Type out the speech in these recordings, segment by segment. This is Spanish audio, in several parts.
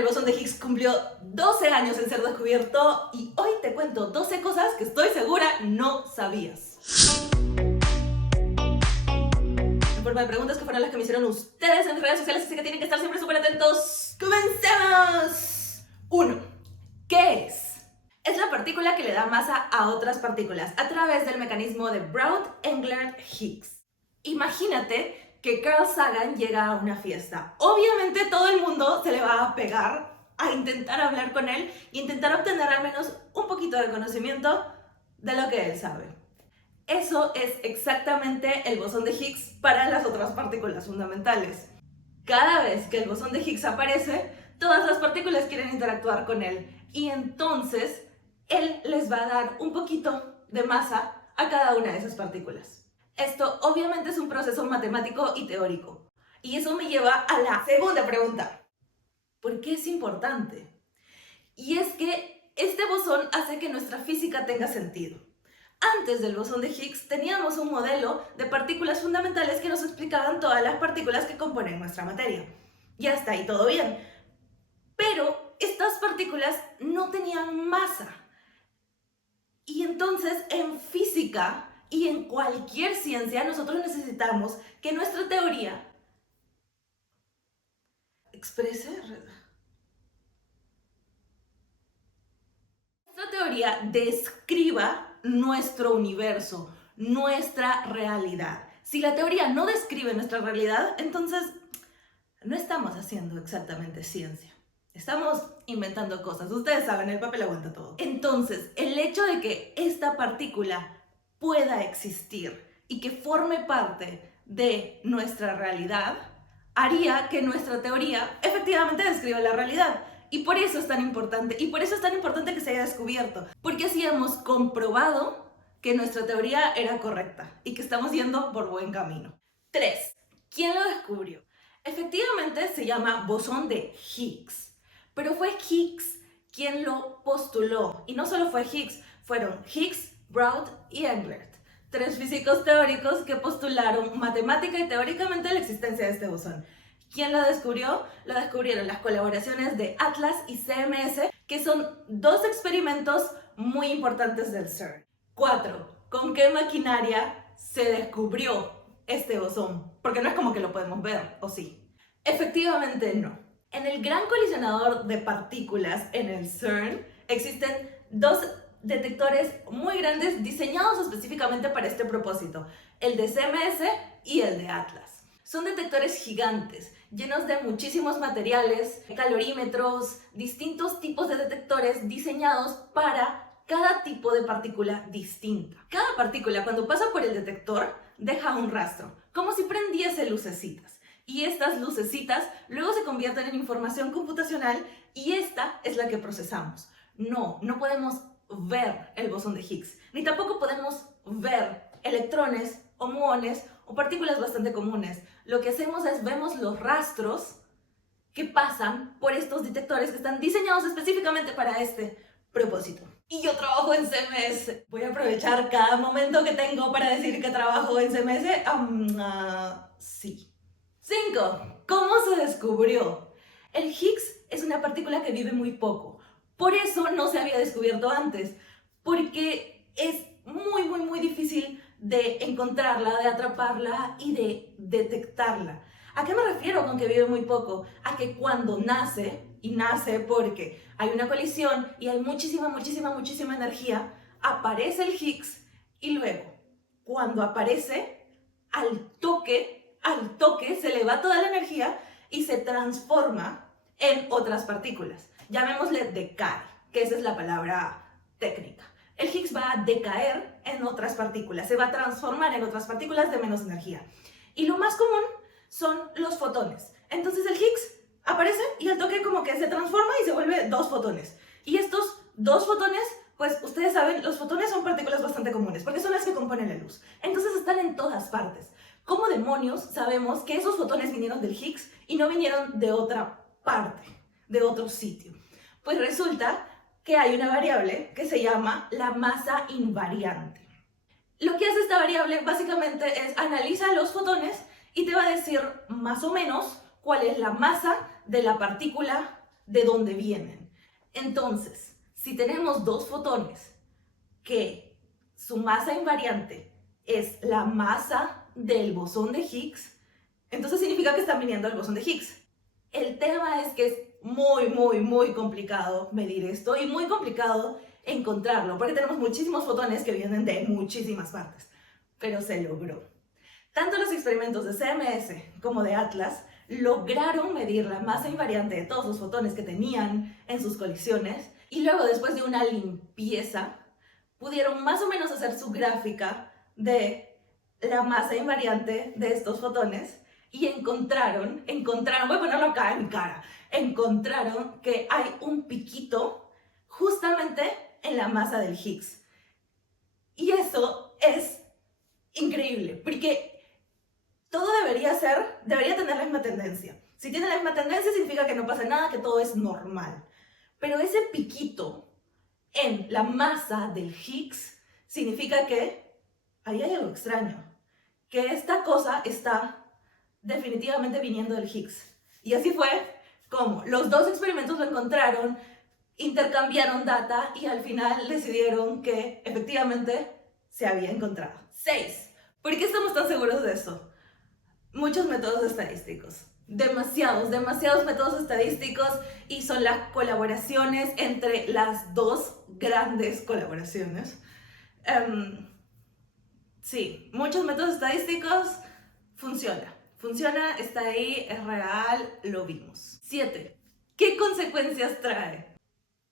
el bosón de Higgs cumplió 12 años en ser descubierto y hoy te cuento 12 cosas que estoy segura no sabías. En forma de preguntas que fueron las que me hicieron ustedes en mis redes sociales, así que tienen que estar siempre súper atentos. ¡Comencemos! 1. ¿Qué es? Es la partícula que le da masa a otras partículas a través del mecanismo de Brown-Englert-Higgs. Imagínate que Carl Sagan llega a una fiesta. Obviamente todo el mundo se le va a pegar a intentar hablar con él e intentar obtener al menos un poquito de conocimiento de lo que él sabe. Eso es exactamente el bosón de Higgs para las otras partículas fundamentales. Cada vez que el bosón de Higgs aparece, todas las partículas quieren interactuar con él y entonces él les va a dar un poquito de masa a cada una de esas partículas. Esto obviamente es un proceso matemático y teórico. Y eso me lleva a la segunda pregunta. ¿Por qué es importante? Y es que este bosón hace que nuestra física tenga sentido. Antes del bosón de Higgs teníamos un modelo de partículas fundamentales que nos explicaban todas las partículas que componen nuestra materia. Y hasta ahí todo bien. Pero estas partículas no tenían masa. Y entonces en física y en cualquier ciencia nosotros necesitamos que nuestra teoría describa nuestro universo, nuestra realidad. Si la teoría no describe nuestra realidad, entonces no estamos haciendo exactamente ciencia. Estamos inventando cosas. Ustedes saben, el papel aguanta todo. Entonces, el hecho de que esta partícula pueda existir y que forme parte de nuestra realidad haría que nuestra teoría efectivamente describa la realidad. Y por eso es tan importante. Y por eso es tan importante que se haya descubierto. Porque así hemos comprobado que nuestra teoría era correcta y que estamos yendo por buen camino. 3. ¿Quién lo descubrió? Efectivamente se llama bosón de Higgs. Pero fue Higgs quien lo postuló. Y no solo fue Higgs, fueron Higgs, Brown y Englert. 3 físicos teóricos que postularon matemática y teóricamente la existencia de este bosón. ¿Quién lo descubrió? Lo descubrieron las colaboraciones de Atlas y CMS, que son 2 experimentos muy importantes del CERN. 4. ¿Con qué maquinaria se descubrió este bosón? Porque no es como que lo podemos ver, ¿o sí? Efectivamente no. En el Gran Colisionador de Partículas, en el CERN, existen 2 detectores muy grandes diseñados específicamente para este propósito, el de CMS y el de Atlas. Son detectores gigantes, llenos de muchísimos materiales, calorímetros, distintos tipos de detectores diseñados para cada tipo de partícula distinta. Cada partícula, cuando pasa por el detector, deja un rastro, como si prendiese lucecitas. Y estas lucecitas luego se convierten en información computacional y esta es la que procesamos. No podemos ver el bosón de Higgs, ni tampoco podemos ver electrones o muones o partículas bastante comunes. Lo que hacemos es vemos los rastros que pasan por estos detectores que están diseñados específicamente para este propósito. Y yo trabajo en CMS. Voy a aprovechar cada momento que tengo para decir que trabajo en CMS. Sí. 5. ¿Cómo se descubrió? El Higgs es una partícula que vive muy poco. Por eso no se había descubierto antes. Porque es muy difícil de encontrarla, de atraparla y de detectarla. ¿A qué me refiero con que vive muy poco? A que cuando nace, y nace porque hay una colisión y hay muchísima energía, aparece el Higgs y luego, cuando aparece, al toque se le va toda la energía y se transforma en otras partículas. Llamémosle decae, que esa es la palabra técnica. El Higgs va a decaer en otras partículas, se va a transformar en otras partículas de menos energía. Y lo más común son los fotones. Entonces el Higgs aparece y al toque como que se transforma y se vuelve 2 fotones. Y estos 2 fotones, pues ustedes saben, los fotones son partículas bastante comunes porque son las que componen la luz. Entonces están en todas partes. ¿Cómo demonios sabemos que esos fotones vinieron del Higgs y no vinieron de otra parte, de otro sitio? Pues resulta que hay una variable que se llama la masa invariante. Lo que hace esta variable básicamente es analiza los fotones y te va a decir más o menos cuál es la masa de la partícula de dónde vienen. Entonces, si tenemos dos fotones que su masa invariante es la masa del bosón de Higgs, entonces significa que están viniendo del bosón de Higgs. El tema es que es muy complicado medir esto y muy complicado encontrarlo, porque tenemos muchísimos fotones que vienen de muchísimas partes, pero se logró. Tanto los experimentos de CMS como de Atlas lograron medir la masa invariante de todos los fotones que tenían en sus colisiones y luego, después de una limpieza, pudieron más o menos hacer su gráfica de la masa invariante de estos fotones y encontraron, voy a ponerlo acá en mi cara, encontraron que hay un piquito justamente en la masa del Higgs. Y eso es increíble, porque todo debería tener la misma tendencia. Si tiene la misma tendencia significa que no pasa nada, que todo es normal. Pero ese piquito en la masa del Higgs significa que ahí hay algo extraño, que esta cosa está definitivamente viniendo del Higgs. Y así fue como los dos experimentos lo encontraron, intercambiaron data y al final decidieron que efectivamente se había encontrado. 6. ¿Por qué estamos tan seguros de eso? Muchos métodos estadísticos. Demasiados métodos estadísticos y son las colaboraciones entre las dos grandes colaboraciones. Sí, muchos métodos estadísticos. Funciona, está ahí, es real, lo vimos. 7. ¿Qué consecuencias trae?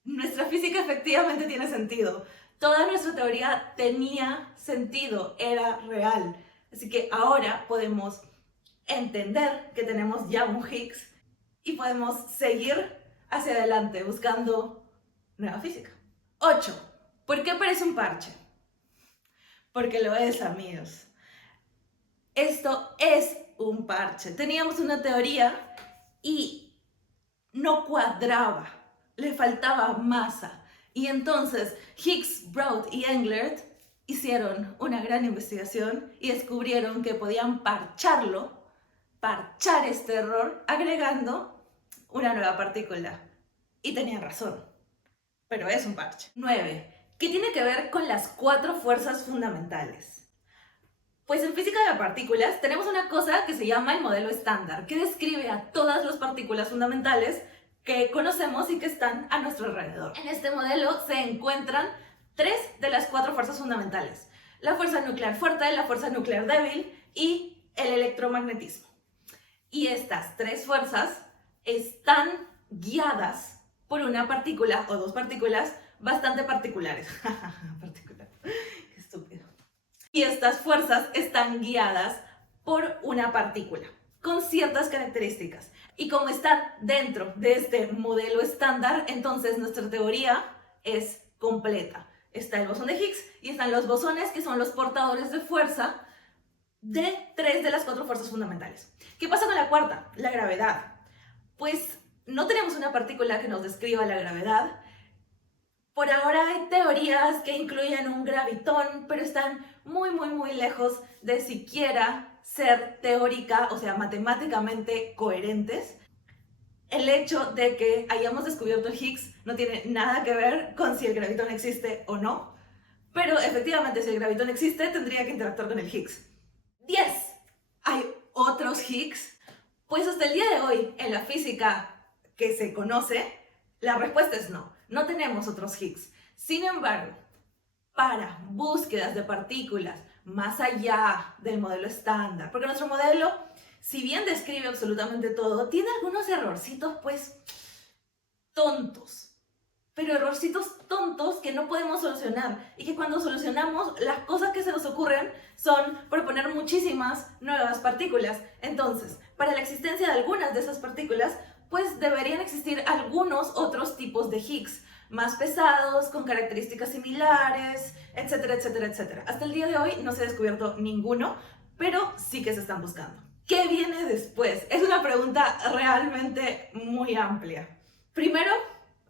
Nuestra física efectivamente tiene sentido. Toda nuestra teoría tenía sentido, era real. Así que ahora podemos entender que tenemos ya un Higgs y podemos seguir hacia adelante buscando nueva física. 8. ¿Por qué parece un parche? Porque lo es, amigos. Esto es un parche. Teníamos una teoría y no cuadraba, le faltaba masa. Y entonces Higgs, Broad y Englert hicieron una gran investigación y descubrieron que podían parchar este error agregando una nueva partícula. Y tenían razón, pero es un parche. 9. ¿Qué tiene que ver con las 4 fuerzas fundamentales? Pues en física de partículas tenemos una cosa que se llama el modelo estándar, que describe a todas las partículas fundamentales que conocemos y que están a nuestro alrededor. En este modelo se encuentran 3 de las 4 fuerzas fundamentales: la fuerza nuclear fuerte, la fuerza nuclear débil y el electromagnetismo. Y estas 3 fuerzas están guiadas por una partícula o 2 partículas bastante particulares. Qué estúpido. Y estas fuerzas están guiadas por una partícula con ciertas características. Y como están dentro de este modelo estándar, entonces nuestra teoría es completa. Está el bosón de Higgs y están los bosones, que son los portadores de fuerza de 3 de las 4 fuerzas fundamentales. ¿Qué pasa con la cuarta? La gravedad. Pues no tenemos una partícula que nos describa la gravedad. Por ahora hay teorías que incluyen un gravitón, pero están muy lejos de siquiera ser teórica, o sea, matemáticamente coherentes. El hecho de que hayamos descubierto el Higgs no tiene nada que ver con si el gravitón existe o no, pero efectivamente si el gravitón existe tendría que interactuar con el Higgs. 10. ¿Hay otros Higgs? Pues hasta el día de hoy, en la física que se conoce, la respuesta es no. No tenemos otros Higgs. Sin embargo, para búsquedas de partículas más allá del modelo estándar, porque nuestro modelo, si bien describe absolutamente todo, tiene algunos errorcitos, pues, tontos. Pero errorcitos tontos que no podemos solucionar y que cuando solucionamos, las cosas que se nos ocurren son proponer muchísimas nuevas partículas. Entonces, para la existencia de algunas de esas partículas, pues deberían existir algunos otros tipos de Higgs, más pesados, con características similares, etcétera. Hasta el día de hoy no se ha descubierto ninguno, pero sí que se están buscando. ¿Qué viene después? Es una pregunta realmente muy amplia. Primero,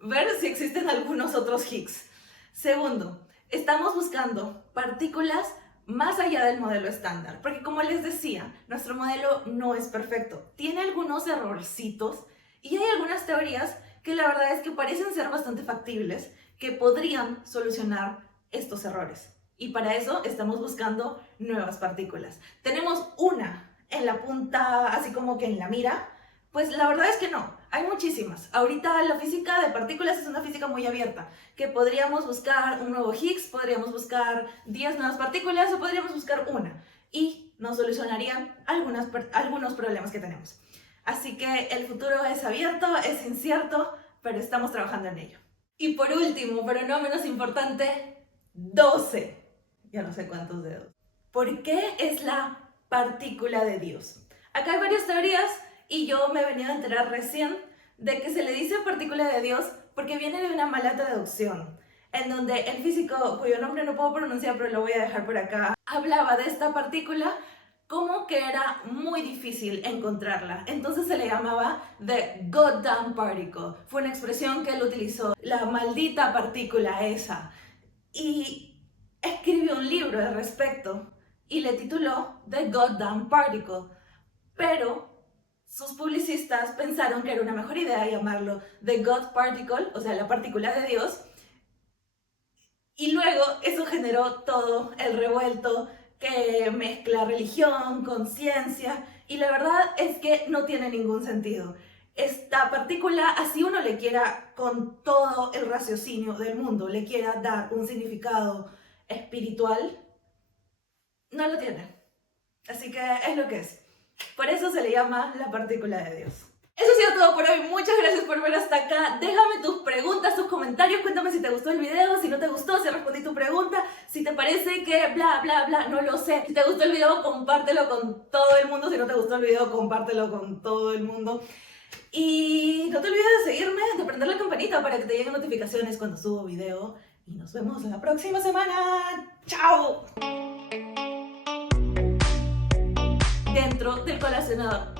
ver si existen algunos otros Higgs. Segundo, estamos buscando partículas más allá del modelo estándar, porque como les decía, nuestro modelo no es perfecto. Tiene algunos errorcitos y hay algunas teorías que la verdad es que parecen ser bastante factibles, que podrían solucionar estos errores. Y para eso estamos buscando nuevas partículas. Tenemos una en la punta, así como que en la mira. Pues la verdad es que no, hay muchísimas. Ahorita la física de partículas es una física muy abierta, que podríamos buscar un nuevo Higgs, podríamos buscar 10 nuevas partículas o podríamos buscar una. Y nos solucionarían algunos problemas que tenemos. Así que el futuro es abierto, es incierto, pero estamos trabajando en ello. Y por último, pero no menos importante, 12. Ya no sé cuántos dedos. ¿Por qué es la partícula de Dios? Acá hay varias teorías y yo me he venido a enterar recién de que se le dice partícula de Dios porque viene de una mala traducción, en donde el físico, cuyo nombre no puedo pronunciar pero lo voy a dejar por acá, hablaba de esta partícula como que era muy difícil encontrarla. Entonces se le llamaba the goddamn particle. Fue una expresión que él utilizó, la maldita partícula esa. Y escribió un libro al respecto y le tituló The Goddamn Particle. Pero sus publicistas pensaron que era una mejor idea llamarlo The God Particle, o sea, la partícula de Dios. Y luego eso generó todo el revuelto que mezcla religión con ciencia, y la verdad es que no tiene ningún sentido. Esta partícula, así uno le quiera con todo el raciocinio del mundo, le quiera dar un significado espiritual, no lo tiene. Así que es lo que es. Por eso se le llama la partícula de Dios. Eso ha sido todo por hoy, muchas gracias por ver hasta acá. Déjame tus preguntas, tus comentarios, cuéntame si te gustó el video, si no te gustó, si respondí tu pregunta, si te parece que bla bla bla, no lo sé. Si te gustó el video, compártelo con todo el mundo, si no te gustó el video, compártelo con todo el mundo. Y no te olvides de seguirme, de prender la campanita para que te lleguen notificaciones cuando subo video. Y nos vemos la próxima semana. ¡Chao! Dentro del colacionador.